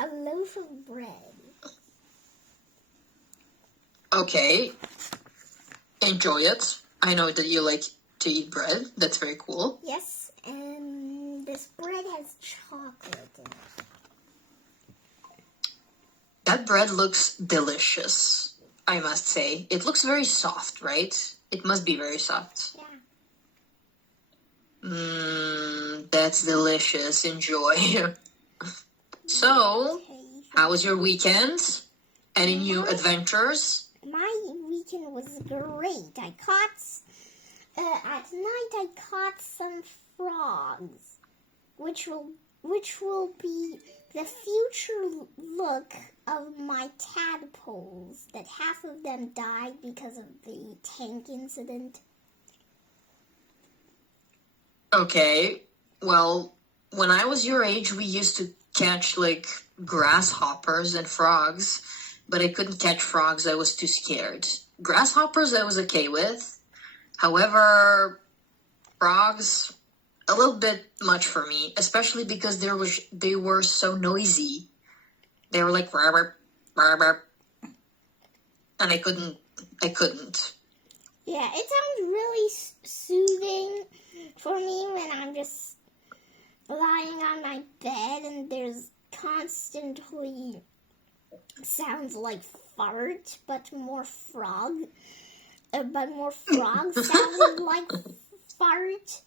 a loaf of bread. Okay. Enjoy it. I know that you like to eat bread. That's very cool. Yes, and this bread has chocolate in it. That bread looks delicious, I must say. It looks very soft, right? It must be very soft. Yeah. That's delicious. Enjoy. So, how was your weekend? Any new adventures? My weekend was great. At night I caught some frogs, which will be the future look of my tadpoles. That half of them died because of the tank incident. Okay. Well, when I was your age, we used to catch like grasshoppers and frogs, but I couldn't catch frogs. I was too scared. Grasshoppers I was okay with. However, frogs a little bit much for me, especially because they were so noisy. They were like rah, rah, rah, and I couldn't. Yeah, it sounds really soothing for me when I'm just lying on my bed and there's constantly sounds like fart, but more frogs sounding like fart.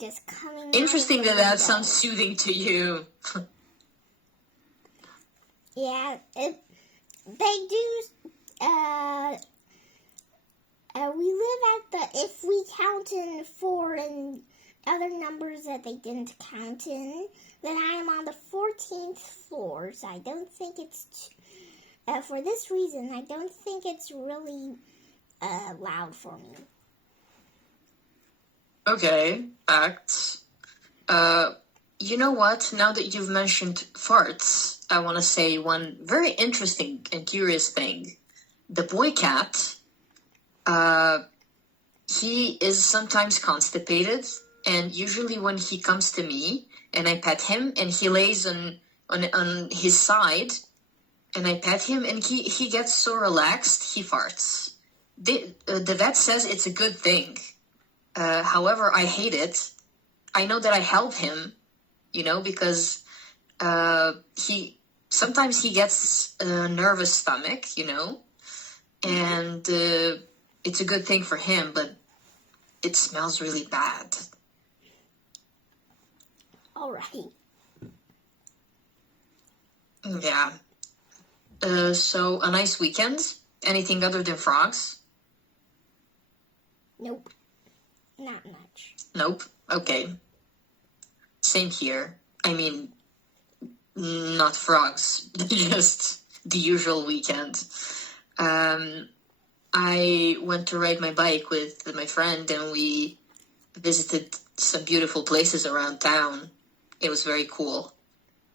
Just coming. Interesting that sounds soothing to you. Yeah, they do. We live at the, if we count in 4 and other numbers that they didn't count in, then I am on the 14th floor, so I don't think it's, for this reason, I don't think it's really loud for me. Okay, facts. You know what? Now that you've mentioned farts, I want to say one very interesting and curious thing. The boy cat, he is sometimes constipated, and usually when he comes to me and I pet him and he lays on his side and I pet him and he gets so relaxed, he farts. The vet says it's a good thing. However, I hate it. I know that I help him, because he sometimes he gets a nervous stomach, and it's a good thing for him, but it smells really bad. All right. Yeah. So a nice weekend. Anything other than frogs? Nope. Not much. Nope. Okay. Same here. I mean, not frogs. Just the usual weekend. I went to ride my bike with my friend and we visited some beautiful places around town. It was very cool.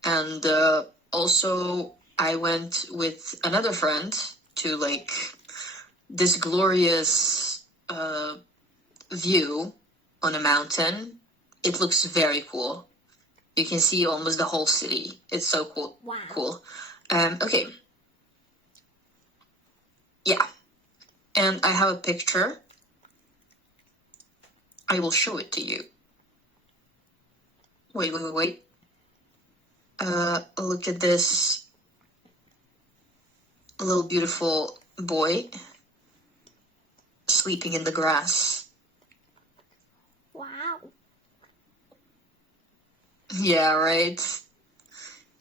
And also I went with another friend to like this glorious view on a mountain. It looks very cool. You can see almost the whole city. It's so cool. Wow. Cool. Okay. Yeah. And I have a picture. I will show it to you. Wait. Look at this little beautiful boy sleeping in the grass. Wow. Yeah, right?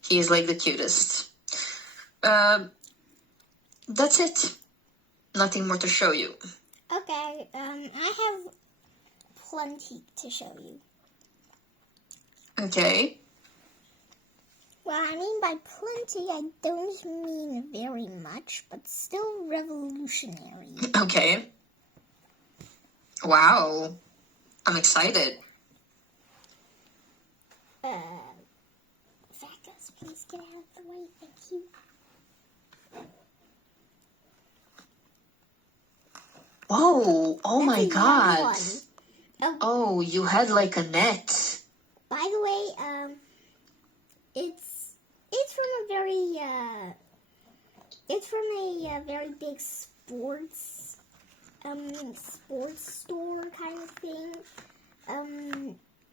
He is like the cutest. That's it. Nothing more to show you. Okay, I have plenty to show you. Okay. Well, I mean by plenty, I don't mean very much, but still revolutionary. Okay. Wow. I'm excited. Vacas, please get out of the way. Thank you. Oh my God. Oh, you had like a net. by the way, it's a very big sports store kind of thing.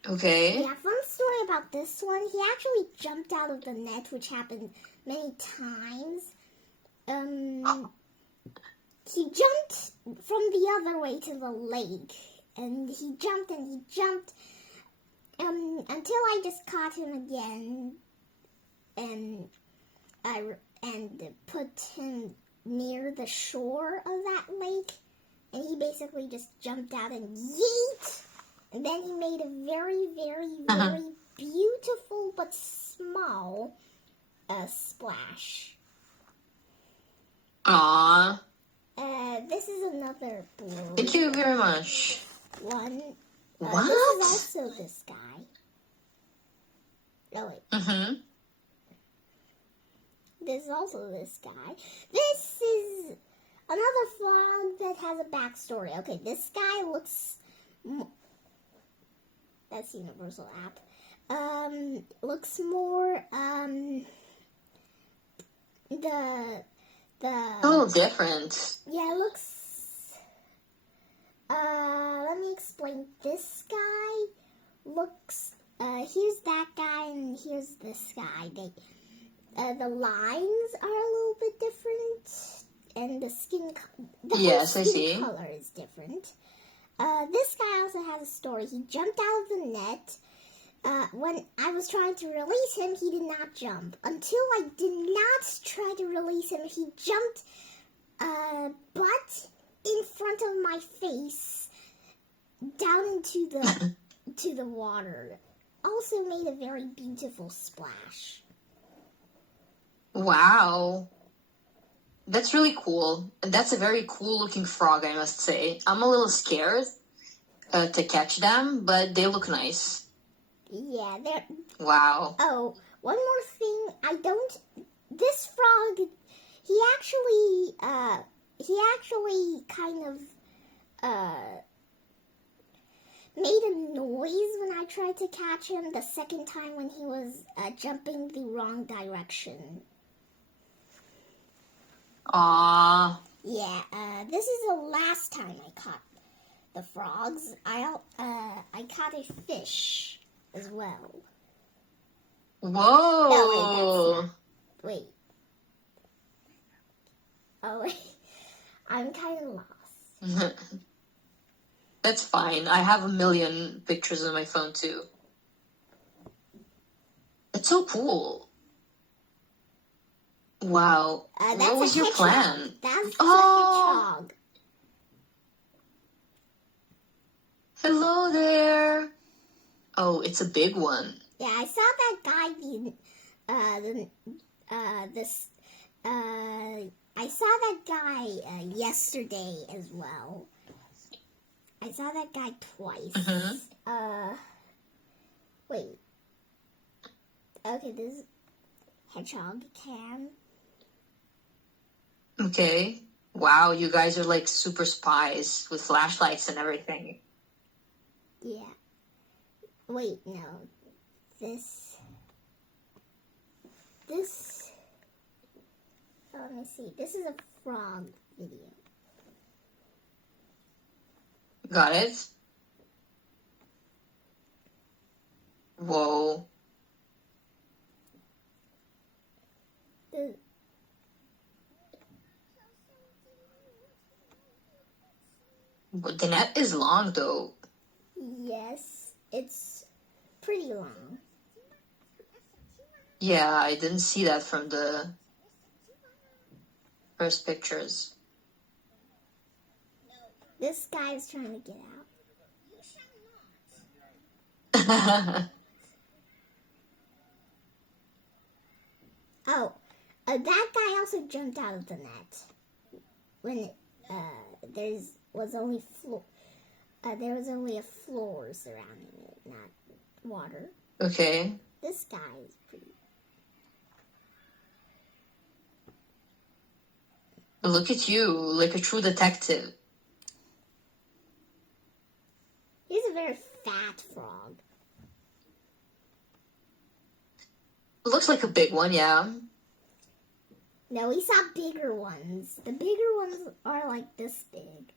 Okay. Yeah, fun story about this one. He actually jumped out of the net, which happened many times. He jumped from the other way to the lake, and he jumped until I just caught him again, and put him near the shore of that lake, and he basically just jumped out and yeet, and then he made a very, very, very beautiful but small splash. Aww. This is another blue Thank you very much. one. What? This is also this guy. Oh wait. Mm-hmm. This is also this guy. This is another frog that has a backstory. Okay, this guy looks... That's Universal app. Looks more, A little different. Yeah, it looks... let me explain. This guy looks... here's that guy and here's this guy. The lines are a little bit different, and the skin color is different. This guy also has a story. He jumped out of the net. When I was trying to release him, he did not jump. Until I did not try to release him, he jumped butt in front of my face down into the to the water. Also made a very beautiful splash. Wow. That's really cool. That's a very cool looking frog, I must say. I'm a little scared to catch them, but they look nice. Yeah, they're... Wow. Oh, one more thing. This frog, he actually kind of, made a noise when I tried to catch him the second time when he was jumping the wrong direction. Aww. Yeah, this is the last time I caught the frogs. I caught a fish as well. Whoa. No, wait, that's not. Wait. Oh, wait. I'm kind of lost. That's fine. I have a million pictures on my phone, too. It's so cool. Wow. What was your plan? That's a hedgehog. Hello there. Oh, it's a big one. Yeah, I saw that guy I saw that guy yesterday as well. I saw that guy twice. Mm-hmm. Wait. Okay, this hedgehog cam. Okay. Wow, you guys are like super spies with flashlights and everything. Yeah. Wait, no. This. Oh, let me see. This is a frog video. Got it? Whoa. But the net is long, though. Yes, it's pretty long. Yeah, I didn't see that from the first pictures. This guy is trying to get out. Oh, that guy also jumped out of the net when there was only a floor surrounding it, not water. Okay. This guy is pretty. Look at you, like a true detective. He's a very fat frog. Looks like a big one, yeah. No, we saw bigger ones. The bigger ones are like this big.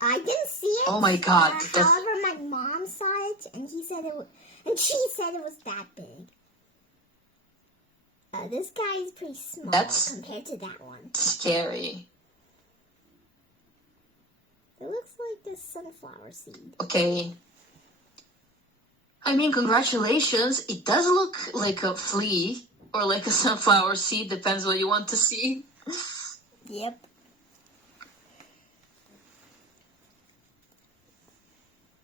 I didn't see it. Oh my God, However, my mom saw it, and she said it was that big. This guy is pretty small compared to that one. Scary. It looks like a sunflower seed. Okay. I mean, congratulations. It does look like a flea or like a sunflower seed. Depends what you want to see. Yep.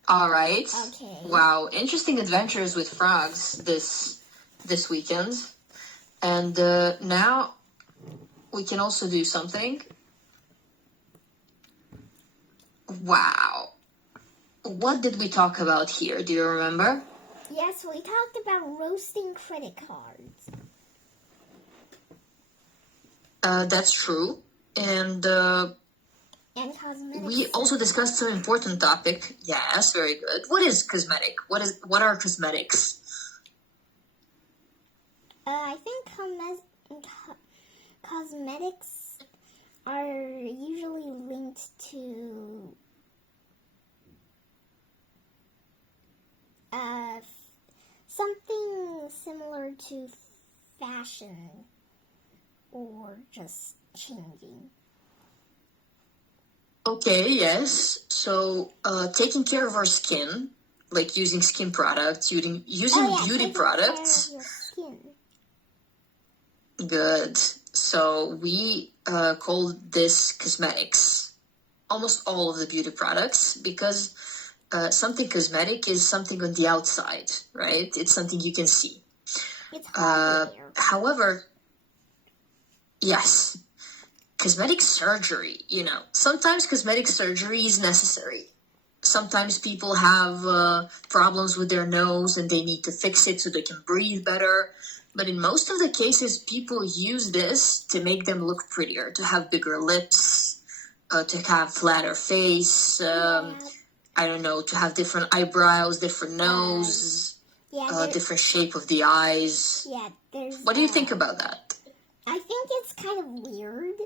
All right. Okay. Wow, interesting adventures with frogs this weekend. And now we can also do something. Wow. What did we talk about here? Do you remember? Yes, we talked about roasting credit cards. That's true. And cosmetics. we also discussed some important topic. Yes, very good. What is cosmetic? What are cosmetics? I think cosmetics are usually linked to something similar to fashion or just changing. Okay, yes. So, taking care of our skin, like using skin products, using beauty products. Care of your skin. Good. So we call this cosmetics. Almost all of the beauty products, because something cosmetic is something on the outside, right? It's something you can see. It's hardware. However, yes, cosmetic surgery, sometimes cosmetic surgery is necessary. Sometimes people have problems with their nose and they need to fix it so they can breathe better. But in most of the cases, people use this to make them look prettier, to have bigger lips, to have flatter face, I don't know, to have different eyebrows, different nose, different shape of the eyes. Yeah, What do you think about that? I think it's kind of weird.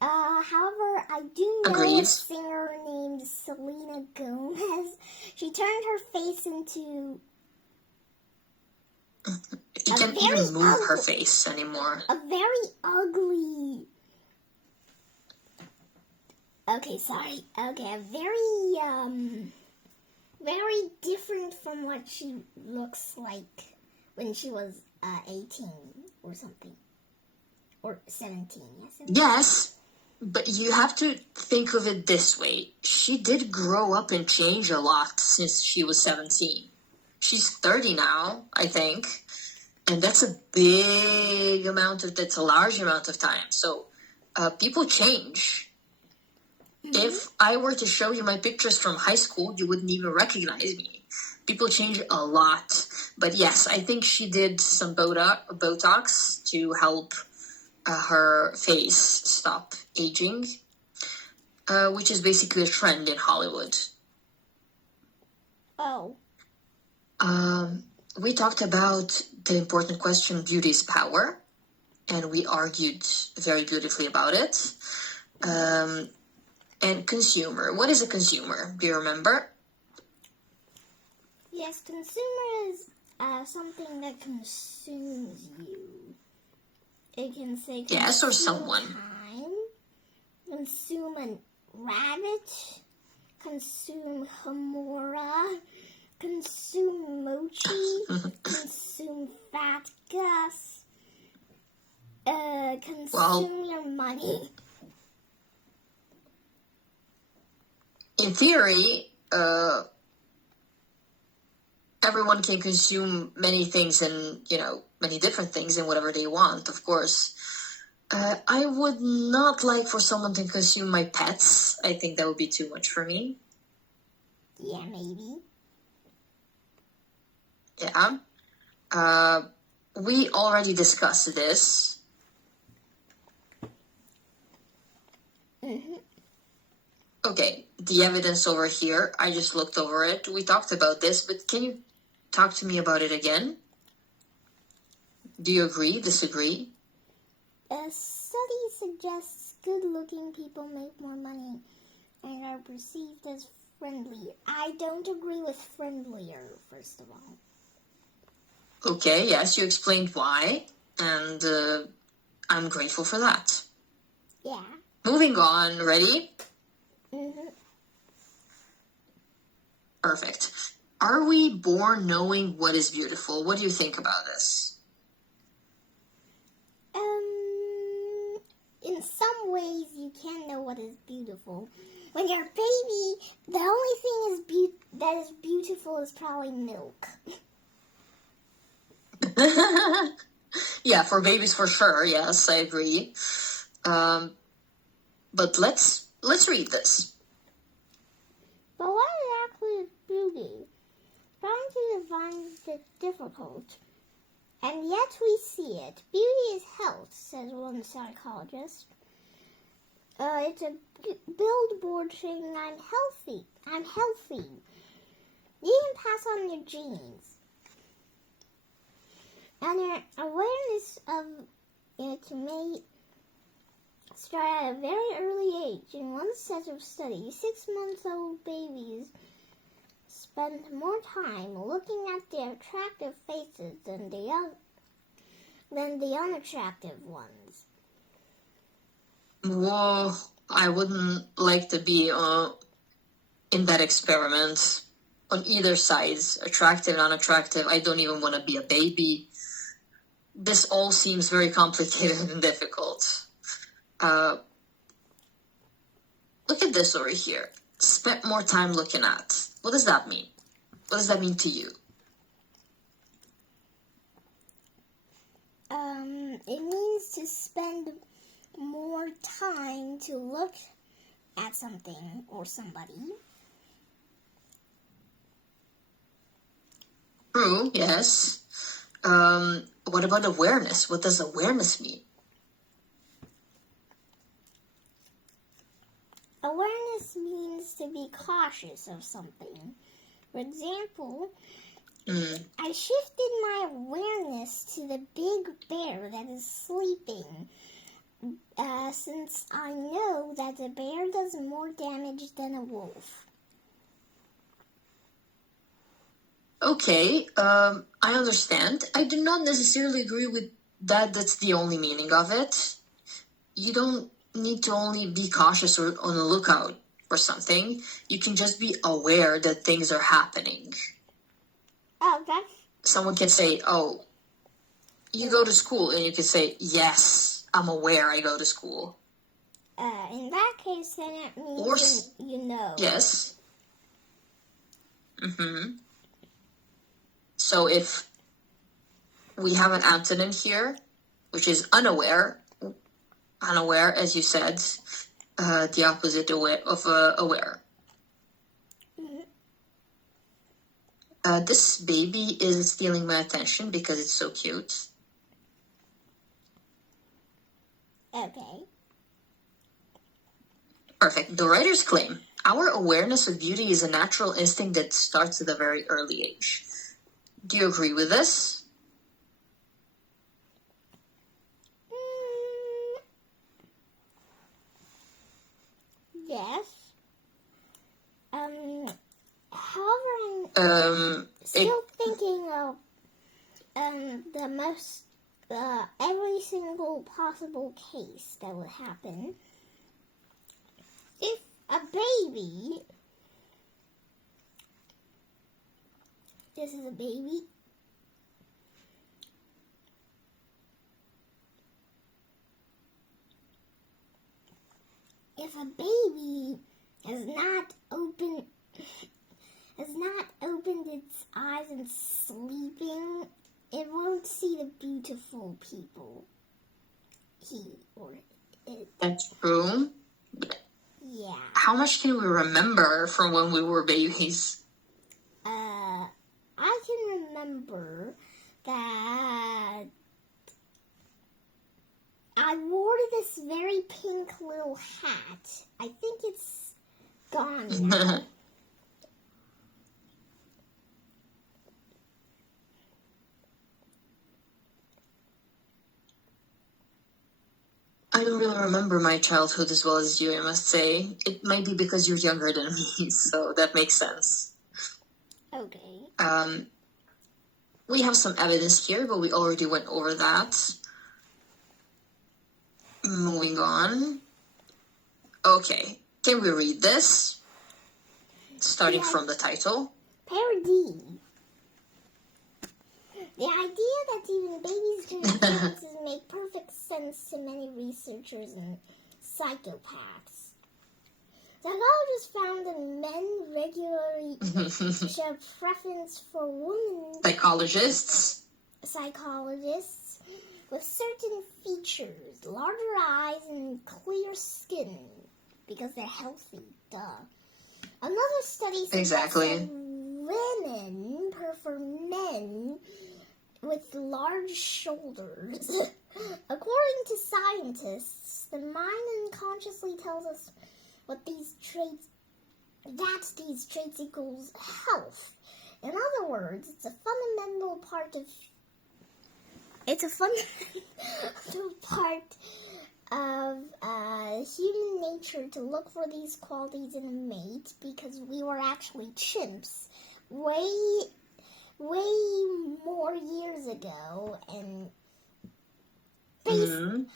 However, I do know Agreed. a singer named Selena Gomez. She turned her face into You can't even move her face anymore. a very ugly... Okay, sorry. Okay, a very different from what she looks like when she was 18 or something. Or 17, yes? Yes, but you have to think of it this way. She did grow up and change a lot since she was 17. She's 30 now, I think. And that's a that's a large amount of time. So people change. Mm-hmm. If I were to show you my pictures from high school, you wouldn't even recognize me. People change a lot. But yes, I think she did some Botox to help her face stop aging, which is basically a trend in Hollywood. Oh. We talked about the important question, beauty is power, and we argued very beautifully about it. And consumer. What is a consumer? Do you remember? Yes, consumer is something that consumes you. It can say yes, or someone. Time, consume a rabbit, consume Hamura, consume Mochi, consume Fat Gus, consume your money. In theory, everyone can consume many things and, many different things and whatever they want, of course. I would not like for someone to consume my pets. I think that would be too much for me. Yeah, maybe. Yeah. We already discussed this. Mm-hmm. Okay, the evidence over here, I just looked over it. We talked about this, but can you talk to me about it again? Do you agree, disagree? Yes. suggests good-looking people make more money and are perceived as friendlier. I don't agree with friendlier, first of all. Okay, yes, you explained why, and I'm grateful for that. Yeah. Moving on, ready? Mm-hmm. Perfect. Are we born knowing what is beautiful? What do you think about this? In some ways, you can know what is beautiful. When you're a baby, the only thing that is beautiful is probably milk. Yeah, for babies for sure. Yes, I agree. But let's read this. But what exactly is beauty? Trying to define is difficult. And yet we see it. Beauty is health, says one psychologist. It's a billboard saying I'm healthy. I'm healthy. You can pass on your genes. And your awareness of it may start at a very early age. In one set of studies, 6-month-old babies spend more time looking at the attractive faces than the unattractive ones. Well, I wouldn't like to be in that experiment on either sides, attractive and unattractive. I don't even want to be a baby. This all seems very complicated and difficult. Look at this over here. Spent more time looking at. What does that mean? What does that mean to you? It means to spend more time to look at something or somebody. True, yes. What about awareness? What does awareness mean? Awareness means to be cautious of something. For example, I shifted my awareness to the big bear that is sleeping, since I know that the bear does more damage than a wolf. Okay, I understand. I do not necessarily agree with that. That's the only meaning of it. You don't need to only be cautious or on the lookout for something. You can just be aware that things are happening. Oh, that's... Someone can say, oh, you go to school, and you can say, yes, I'm aware I go to school. In that case, then it means you know. Yes. Mm-hmm. So if we have an antonym here, which is unaware, as you said, the opposite of aware. Mm-hmm. This baby is stealing my attention because it's so cute. Okay. Perfect. The writers claim our awareness of beauty is a natural instinct that starts at a very early age. Do you agree with this? Yes. However, I'm still thinking of the most every single possible case that would happen. If a baby, this is a baby, if a baby has not opened its eyes and sleeping, it won't see the beautiful people. He or it. That's true. Yeah. How much can we remember from when we were babies? I can remember that I wore this very pink little hat. I think it's gone now. I don't really remember my childhood as well as you, I must say. It might be because you're younger than me, so that makes sense. Okay. We have some evidence here, but we already went over that. Moving on. Okay, can we read this? Starting from the title. Parody. The idea that even babies' genetic differences make perfect sense to many researchers and psychopaths. Psychologists found that men regularly show preference for women Psychologists with certain features, larger eyes and clear skin, because they're healthy, duh. Another study suggests that women prefer men with large shoulders. According to scientists, the mind unconsciously tells us that these traits equals health. In other words, it's a fundamental part of human nature to look for these qualities in a mate, because we were actually chimps way more years ago, and in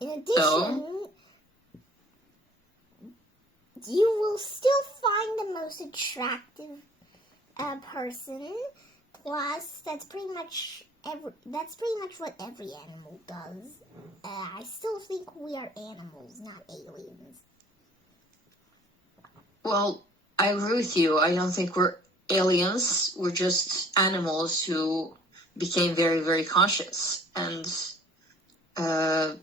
addition, you will still find the most attractive person. Plus, that's pretty much what every animal does. I still think we are animals, not aliens. Well, I agree with you. I don't think we're aliens. We're just animals who became very, very conscious. And I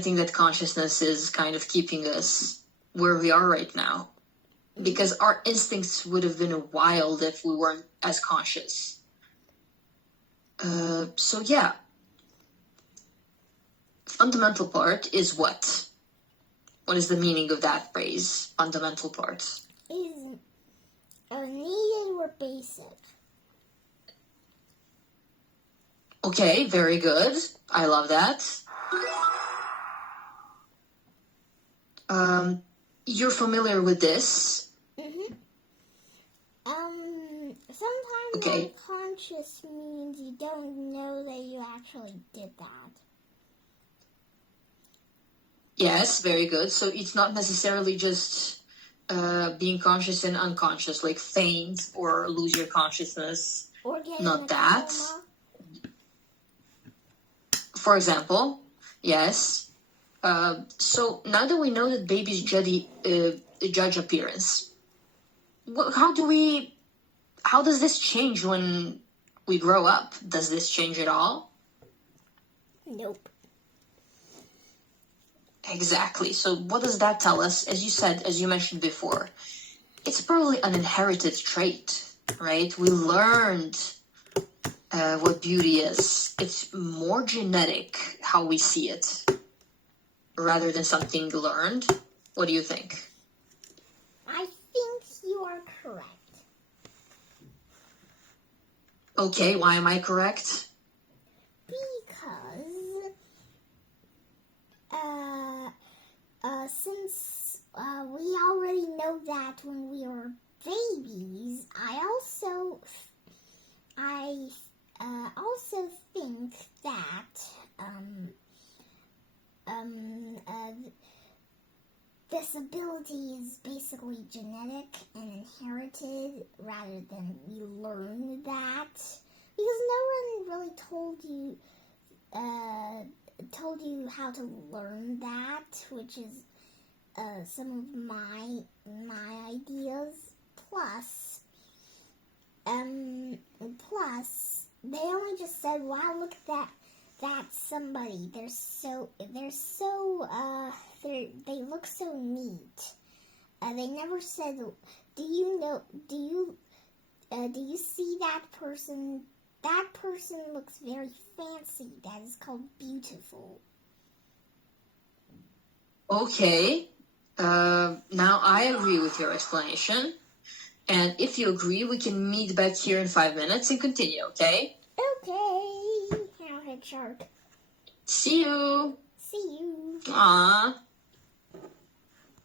think that consciousness is kind of keeping us where we are right now. Because our instincts would have been wild if we weren't as conscious. So yeah. Fundamental part is what? What is the meaning of that phrase, fundamental part? Is needed or basic. Okay, very good. I love that. You're familiar with this? Mm-hmm. Sometimes unconscious means you don't know that you actually did that. Yes, very good. So it's not necessarily just being conscious and unconscious, like faint or lose your consciousness. Or get not that. Coma. For example, yes. So now that we know that babies judge appearance, how does this change when we grow up? Does this change at all? Nope. Exactly. So what does that tell us? As you mentioned before, it's probably an inherited trait, right? We learned what beauty is. It's more genetic how we see it rather than something learned. What do you think? I think you are correct. Okay, why am I correct? Because since we already know that when we were babies, I also think that this ability is basically genetic and inherited rather than we learn that, because no one really told you how to learn that, which is some of my ideas. Plus, they only just said, "Wow, look at that's somebody. They look so neat." They never said, "Do you see that person? That person looks very fancy. That is called beautiful." Okay. Now I agree with your explanation. And if you agree, we can meet back here in 5 minutes and continue, okay? Okay. Hammerhead Shark. See you! See you. Aww.